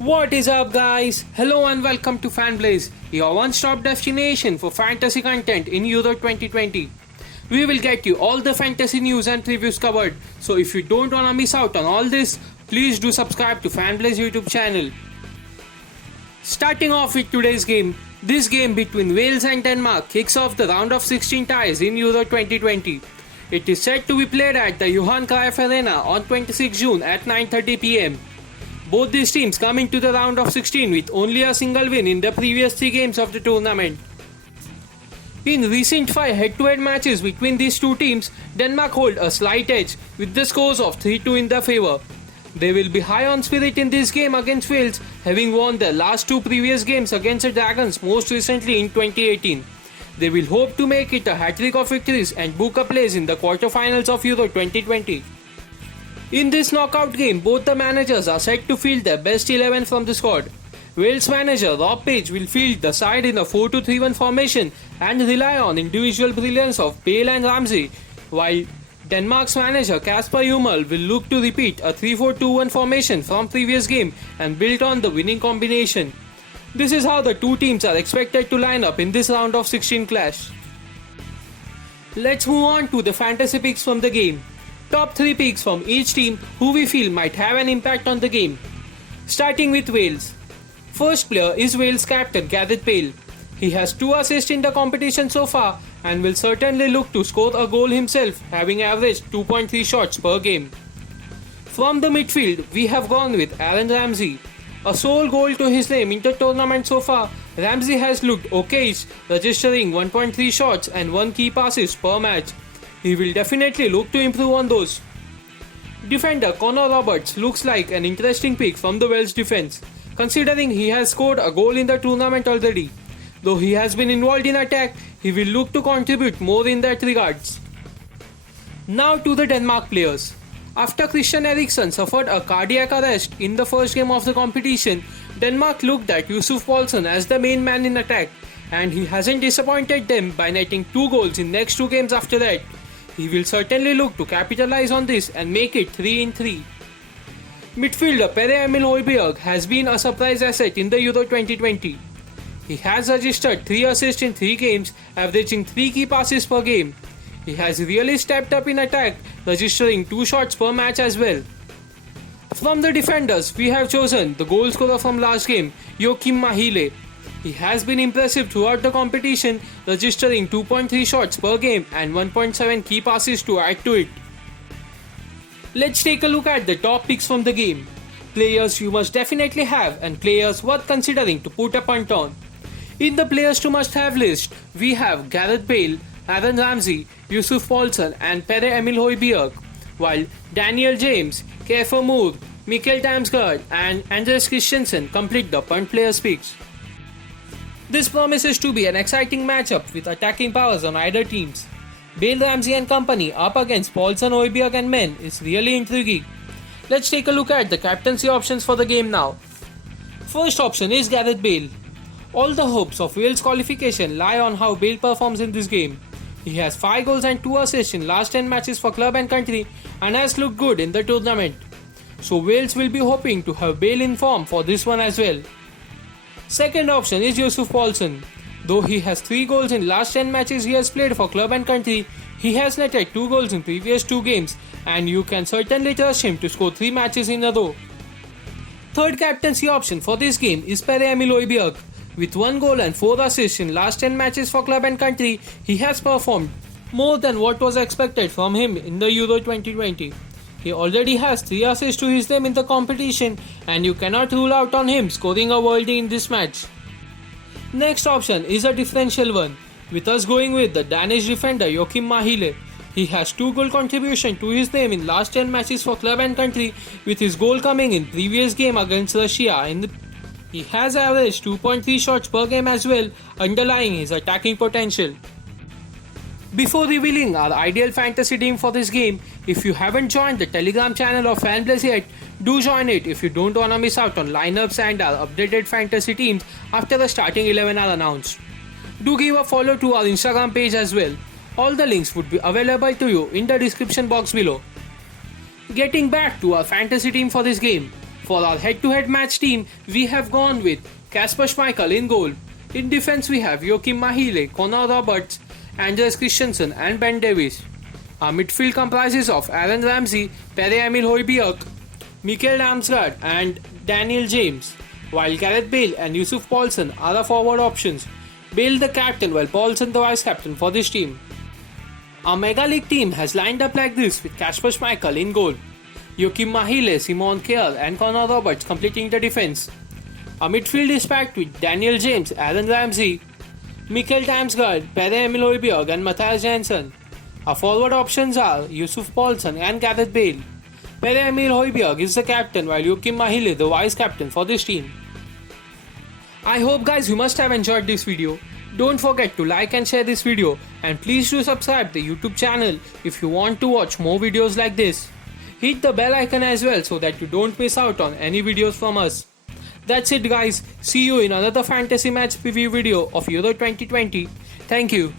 What is up, guys? Hello and welcome to FanBlaze, your one-stop destination for fantasy content in Euro 2020. We will get you all the fantasy news and previews covered. So if you don't wanna miss out on all this, please do subscribe to FanBlaze YouTube channel. Starting off with today's game, this game between Wales and Denmark kicks off the round of 16 ties in Euro 2020. It is set to be played at the Johan Cruyff Arena on 26 June at 9:30 pm. Both these teams come into the round of 16 with only a single win in the previous 3 games of the tournament. In recent 5 head-to-head matches between these two teams, Denmark hold a slight edge with the scores of 3-2 in their favour. They will be high on spirit in this game against Wales, having won their last 2 previous games against the Dragons most recently in 2018. They will hope to make it a hat-trick of victories and book a place in the quarter-finals of Euro 2020. In this knockout game, both the managers are set to field their best 11 from the squad. Wales manager Rob Page will field the side in a 4-2-3-1 formation and rely on individual brilliance of Bale and Ramsey, while Denmark's manager Kasper Jummel will look to repeat a 3-4-2-1 formation from previous game and build on the winning combination. This is how the two teams are expected to line up in this round of 16 clash. Let's move on to the fantasy picks from the game. Top 3 picks from each team who we feel might have an impact on the game. Starting with Wales. First player is Wales captain Gareth Bale. He has 2 assists in the competition so far and will certainly look to score a goal himself, having averaged 2.3 shots per game. From the midfield, we have gone with Aaron Ramsey. A sole goal to his name in the tournament so far, Ramsey has looked okayish, registering 1.3 shots and 1 key passes per match. He will definitely look to improve on those. Defender Connor Roberts looks like an interesting pick from the Welsh defence, considering he has scored a goal in the tournament already. Though he has been involved in attack, he will look to contribute more in that regards. Now to the Denmark players. After Christian Eriksen suffered a cardiac arrest in the first game of the competition, Denmark looked at Yussuf Poulsen as the main man in attack, and he hasn't disappointed them by netting 2 goals in next 2 games after that. He will certainly look to capitalize on this and make it 3-3. Midfielder Pierre-Emile Højbjerg has been a surprise asset in the Euro 2020. He has registered 3 assists in 3 games, averaging 3 key passes per game. He has really stepped up in attack, registering 2 shots per match as well. From the defenders, we have chosen the goal scorer from last game, Joachim Mahile. He has been impressive throughout the competition, registering 2.3 shots per game and 1.7 key passes to add to it. Let's take a look at the top picks from the game. Players you must definitely have and players worth considering to put a punt on. In the players to must have list, we have Gareth Bale, Aaron Ramsey, Yussuf Poulsen and Pierre-Emile Højbjerg, while Daniel James, Kiefer Moore, Mikkel Damsgaard and Andreas Christensen complete the punt players picks. This promises to be an exciting matchup with attacking powers on either teams. Bale, Ramsey and company up against Poulsen, Højbjerg and men is really intriguing. Let's take a look at the captaincy options for the game now. First option is Gareth Bale. All the hopes of Wales qualification lie on how Bale performs in this game. He has 5 goals and 2 assists in last 10 matches for club and country and has looked good in the tournament. So Wales will be hoping to have Bale in form for this one as well. Second option is Yussuf Poulsen. Though he has 3 goals in last 10 matches he has played for club and country, he has netted 2 goals in previous 2 games and you can certainly trust him to score 3 matches in a row. Third captaincy option for this game is Pierre-Emile Højbjerg. With 1 goal and 4 assists in last 10 matches for club and country, he has performed more than what was expected from him in the Euro 2020. He already has 3 assists to his name in the competition and you cannot rule out on him scoring a worldie in this match. Next option is a differential one, with us going with the Danish defender Joachim Mahile. He has 2 goal contribution to his name in last 10 matches for club and country, with his goal coming in previous game against Russia. He has averaged 2.3 shots per game as well, underlying his attacking potential. Before revealing our ideal fantasy team for this game, if you haven't joined the Telegram channel of FanBlaze yet, do join it if you don't wanna miss out on lineups and our updated fantasy teams after the starting 11 are announced. Do give a follow to our Instagram page as well. All the links would be available to you in the description box below. Getting back to our fantasy team for this game. For our head-to-head match team, we have gone with Kasper Schmeichel in goal. In defense, we have Joachim Mahile, Connor Roberts, Andreas Christensen, and Ben Davies. Our midfield comprises of Aaron Ramsey, Pierre-Emile Højbjerg, Mikkel Damsgaard, and Daniel James, while Gareth Bale and Yusuf Poulsen are the forward options. Bale the captain, while Poulsen the vice captain for this team. Our Mega League team has lined up like this with Kasper Schmeichel in goal, Joachim Mahile, Simon Kjær, and Connor Roberts completing the defense. Our midfield is packed with Daniel James, Aaron Ramsey, Mikkel Damsgaard, Pierre-Emile Højbjerg, and Matthias Jansen. Our forward options are Yusuf Poulsen and Gareth Bale. Pierre-Emile Højbjerg is the captain, while Joachim Mahile the vice captain for this team. I hope guys you must have enjoyed this video. Don't forget to like and share this video, and please do subscribe the YouTube channel if you want to watch more videos like this. Hit the bell icon as well so that you don't miss out on any videos from us. That's it guys, see you in another fantasy match preview video of Euro 2020. Thank you.